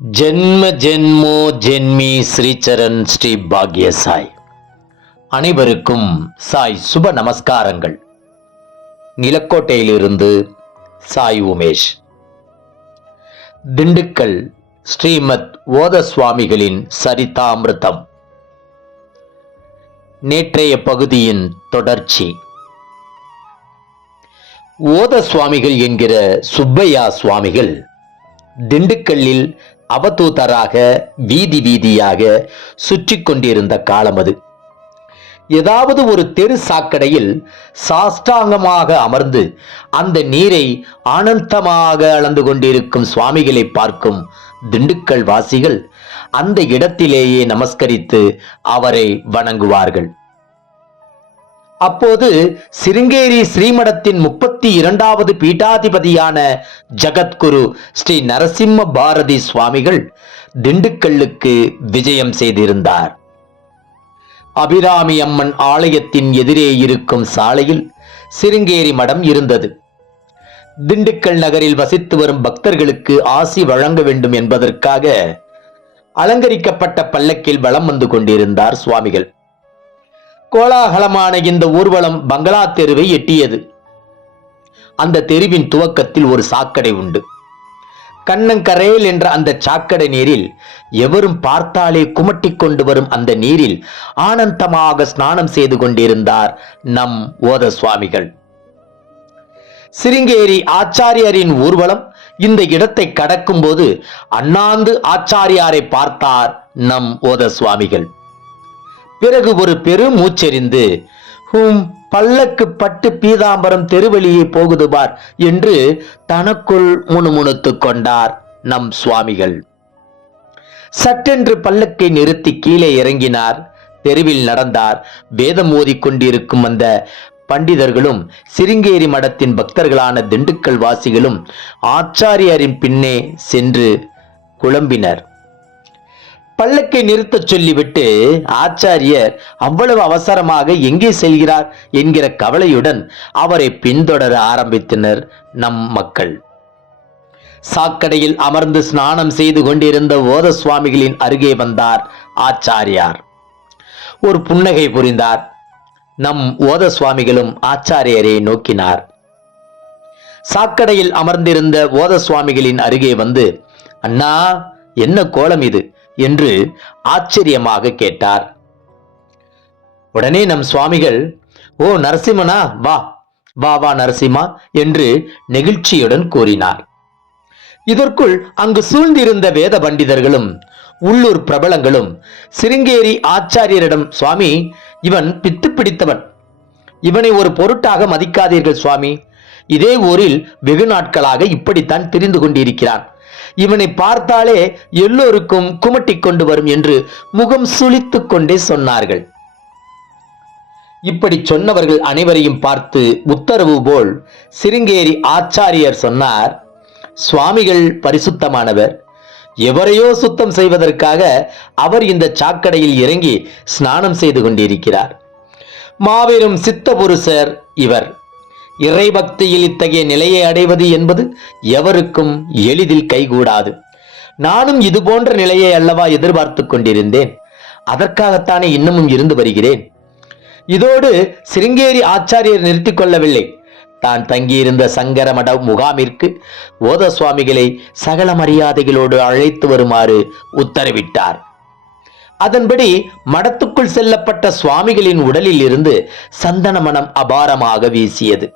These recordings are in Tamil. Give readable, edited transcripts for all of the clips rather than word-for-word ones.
ஜென்ம ஜென்மோ ஜென்மி ஸ்ரீச்சரண் ஸ்ரீ பாக்ய சாய். அனைவருக்கும் சாய் சுப நமஸ்காரங்கள். நிலக்கோட்டையிலிருந்து சாய் உமேஷ். திண்டுக்கல் ஸ்ரீமத் ஓத சுவாமிகளின் சரிதாமிருதம் நேற்றைய பகுதியின் தொடர்ச்சி. ஓத சுவாமிகள் என்கிற சுப்பையா சுவாமிகள் திண்டுக்கல்லில் அவதூதராக வீதி வீதியாக சுற்றி கொண்டிருந்த காலம் அது. ஏதாவது ஒரு தெரு சாக்கடையில் சாஷ்டாங்கமாக அமர்ந்து அந்த நீரை ஆனந்தமாக அளந்து கொண்டிருக்கும் சுவாமிகளை பார்க்கும் திண்டுக்கல் வாசிகள் அந்த இடத்திலேயே நமஸ்கரித்து அவரை வணங்குவார்கள். அப்போது சிருங்கேரி ஸ்ரீமடத்தின் 32வது பீட்டாதிபதியான ஜகத்குரு ஸ்ரீ நரசிம்ம பாரதி சுவாமிகள் திண்டுக்கல்லுக்கு விஜயம் செய்திருந்தார். அபிராமி அம்மன் ஆலயத்தின் எதிரே இருக்கும் சாலையில் சிருங்கேரி மடம் இருந்தது. திண்டுக்கல் நகரில் வசித்து வரும் பக்தர்களுக்கு ஆசி வழங்க வேண்டும் என்பதற்காக அலங்கரிக்கப்பட்ட பல்லக்கில் வலம் வந்து கொண்டிருந்தார் சுவாமிகள். கோலாகலமான இந்த ஊர்வலம் பங்களா தெருவை எட்டியது. அந்த தெருவின் துவக்கத்தில் ஒரு சாக்கடை உண்டு. கண்ணங்கரையில் என்ற அந்த சாக்கடை நீரில் எவரும் பார்த்தாலே குமட்டி கொண்டு வரும் அந்த நீரில் ஆனந்தமாக ஸ்நானம் செய்து கொண்டிருந்தார் நம் ஓத சுவாமிகள். சிருங்கேரி ஆச்சாரியாரின் ஊர்வலம் இந்த இடத்தை கடக்கும் போது அண்ணாந்து ஆச்சாரியாரை பார்த்தார் நம் ஓத சுவாமிகள். பிறகு ஒரு பெரும் மூச்செறிந்து பல்லக்கு பட்டு பீதாம்பரம் தெருவழியே போகுது பார் என்று தனக்குள் முணுமுணுத்துக் கொண்டார் நம் சுவாமிகள். சட்டென்று பல்லக்கை நிறுத்தி கீழே இறங்கினார். தெருவில் நடந்தார். வேதம் ஓதிக்கொண்டிருக்கும் அந்த பண்டிதர்களும் சிருங்கேரி மடத்தின் பக்தர்களான திண்டுக்கல் வாசிகளும் ஆச்சாரியாரின் பின்னே சென்று குழம்பினர். பல்லக்கை நிறுத்தச் சொல்லிவிட்டு ஆச்சாரியர் அவ்வளவு அவசரமாக எங்கே செல்கிறார் என்கிற கவலையுடன் அவரை பின்தொடர ஆரம்பித்தனர் நம் மக்கள். சாக்கடையில் அமர்ந்து ஸ்நானம் செய்து கொண்டிருந்த ஓத சுவாமிகளின் அருகே வந்தார் ஆச்சாரியார். ஒரு புன்னகை புரிந்தார். நம் ஓத சுவாமிகளும் ஆச்சாரியரை நோக்கினார். சாக்கடையில் அமர்ந்திருந்த ஓத சுவாமிகளின் அருகே வந்து, அண்ணா, என்ன கோலம் இது என்று ஆச்சரியமாக கேட்டார். உடனே நம் சுவாமிகள், ஓ நரசிம்மனா, வா வா வா நரசிம்மா என்று நெகிழ்ச்சியுடன் கூறினார். இதற்குள் அங்கு சூழ்ந்திருந்த வேத பண்டிதர்களும் உள்ளூர் பிரபலங்களும் சிருங்கேரி ஆச்சாரியரிடம், சுவாமி, இவன் பித்து பிடித்தவன், இவனை ஒரு பொருட்டாக மதிக்காதீர்கள் சுவாமி. இதே ஊரில் வெகு நாட்களாக இப்படித்தான் திரிந்து கொண்டிருக்கிறான். இவனை பார்த்தாலே எல்லோருக்கும் குமட்டி கொண்டு வரும் என்று முகம் சுளித்துக் கொண்டே சொன்னார்கள். இப்படி சொன்னவர்கள் அனைவரையும் பார்த்து உத்தரவு போல் சிருங்கேரி ஆச்சாரியர் சொன்னார், சுவாமிகள் பரிசுத்தமானவர். எவரையோ சுத்தம் செய்வதற்காக அவர் இந்த சாக்கடையில் இறங்கி ஸ்நானம் செய்து கொண்டிருக்கிறார். மாபெரும் சித்த புருஷர் இவர். இறை பக்தியில் இத்தகைய நிலையை அடைவது என்பது எவருக்கும் எளிதில் கைகூடாது. நானும் இது போன்ற நிலையை அல்லவா எதிர்பார்த்து கொண்டிருந்தேன். அதற்காகத்தானே இன்னமும் இருந்து வருகிறேன். இதோடு சிருங்கேரி ஆச்சாரியர் நிறுத்திக் கொள்ளவில்லை. தான் தங்கியிருந்த சங்கர மட முகாமிற்கு ஓத சுவாமிகளை சகல மரியாதைகளோடு அழைத்து வருமாறு உத்தரவிட்டார். அதன்படி மடத்துக்குள் செல்லப்பட்ட சுவாமிகளின் உடலில் இருந்து சந்தன மனம் அபாரமாக வீசியது.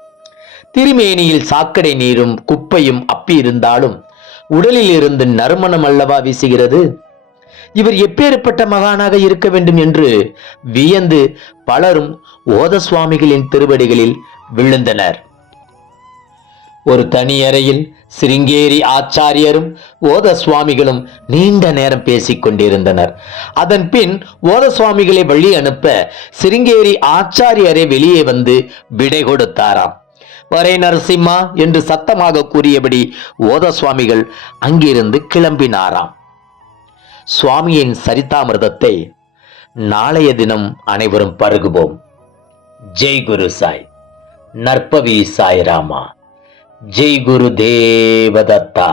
திருமேனியில் சாக்கடை நீரும் குப்பையும் அப்பி இருந்தாலும் உடலில் இருந்து நறுமணம் அல்லவா வீசுகிறது. இவர் எப்பேற்பட்ட மகானாக இருக்க வேண்டும் என்று வியந்து பலரும் ஓத சுவாமிகளின் திருவடிகளில் விழுந்தனர். ஒரு தனி அறையில் சிருங்கேரி ஆச்சாரியரும் ஓத சுவாமிகளும் நீண்ட நேரம் பேசிக் கொண்டிருந்தனர். அதன் பின் ஓத சுவாமிகளை வழி அனுப்ப சிருங்கேரி ஆச்சாரியரை வெளியே வந்து விடை கொடுத்தாராம். வரே நரசிம்மா என்று சத்தமாக கூறியபடி ஓத சுவாமிகள் அங்கிருந்து கிளம்பினாராம். சுவாமியின் சரிதாமிர்தத்தை நாளைய தினம் அனைவரும் பருகுவோம். ஜெய் குரு சாய். நற்பவி சாய் ராமா. ஜெய் குரு தேவதத்தா.